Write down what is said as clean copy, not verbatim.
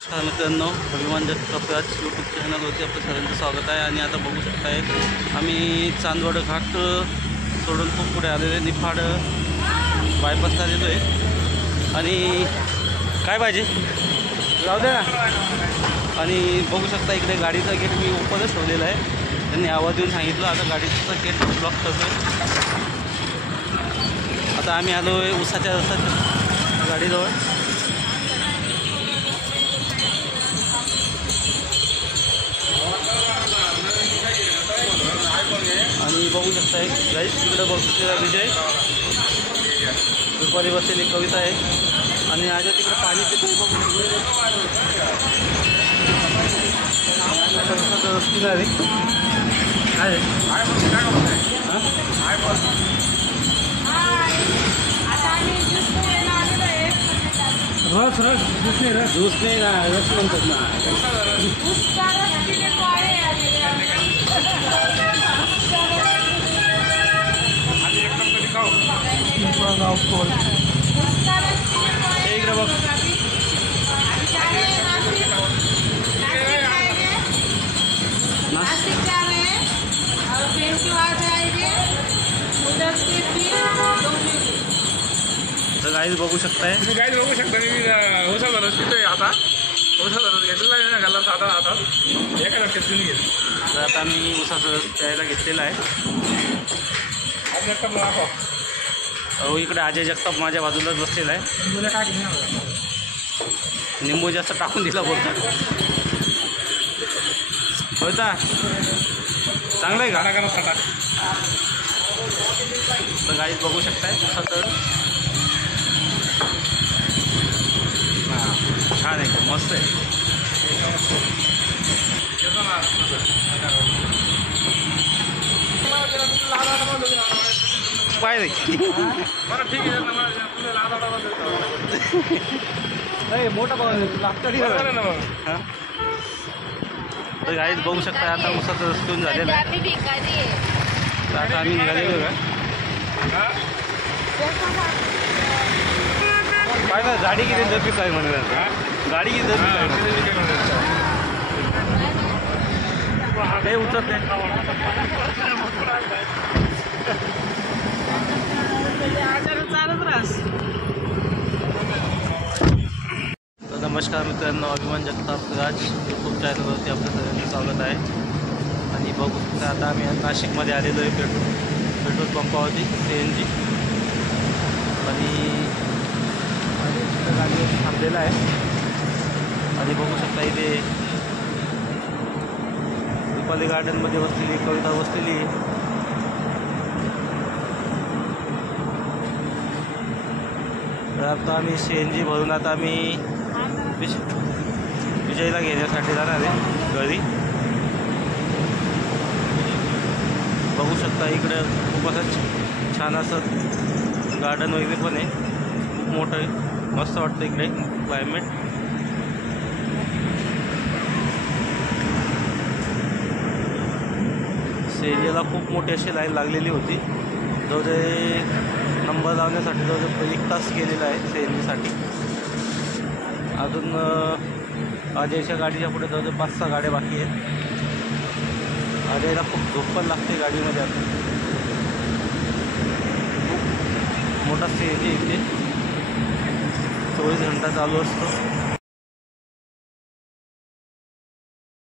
नमस्कार मित्रांनो, अभिमान जगताप यूट्यूब चॅनलवरती आपलं सर्वांचं स्वागत आहे. आणि आता बघू शकताय आम्ही चांदवड घाट सोडून खूप पुढे आलेलो आहे. निफाड बायपासला आलेलो आहे. आणि काय पाहिजे जाऊ दे ना. आणि बघू शकता इकडे गाडीचा गेट मी ओपनच ठेवलेला आहे. त्यांनी आवाज देऊन सांगितलं आता गाडीचा गेट ब्लॉक करतो. आता आम्ही आलो आहे उसाच्या गाडीजवळ. आणि बघू शकताय गाईस तिकडे बघू विजय दुपारी बसलेली कविता आहे. आणि आज तिकडे पाणी पितो रस नाही ना, रस म्हणतात ना. एक बघ तर गाईज बघू शकताय. गाईज बघू शकता. मी ओसा धरस पितोय आता. ओसा धरस घेतलेला आहे ना गाला साधा आता एका लक्षात घेतलं. तर आता मी उसाचा रस प्यायला घेतलेला आहे. इकडे अजय जगताप माझ्या बाजूलाच बसलेला आहे. निंबू जास्त टाकून दिला बोलतात. होता चांगलं आहे का? तर गाईज बघू शकताय उसाचं छान आहे, मस्त आहे. पाय नाही मोठा लागतं. तर गाईज बघू शकता आता उसाचं रस पिऊन झालेलं आहे. तर आता आम्ही निघालेलो का काय ना गाडी किती जपी काय म्हणत गाडी किती जपी काय उचलत नाही. तर नमस्कार मित्रांनो, अभिमान जगताप राज यूट्यूब चॅनलवरती आपलं सगळ्यांचं स्वागत आहे. आणि बघू शकता आता आम्ही नाशिकमध्ये आलेलो आहे पेट्रोल पंपावरती CNG. आणि गाडीवर थांबलेला आहे. आणि बघू शकता इथे रुपाली गार्डनमध्ये बसलेली कविता बसलेली. तर आता आम्ही CNG भरून आता आम्ही विजयला घेण्यासाठी जाणार आहे घरी. बघू शकता इकडे खूप असं छान असं गार्डन वगैरे पण आहे. खूप मोठं आहे, मस्त वाटतं इकडे क्लायमेट. CNGला खूप मोठी अशी लाईन लागलेली होती. जवळजवळ नंबर लावण्यासाठी जवळजवळ 1 तास गेलेला आहे CNGसाठी. अजून अजयच्या गाडीच्या पुढे जवळजवळ 5-6 गाड्या बाकी आहेत. अजयला खूप झोप पण लागते गाडीमध्ये. आता खूप मोठा CNG इथे 24 घंटा चालू असतो.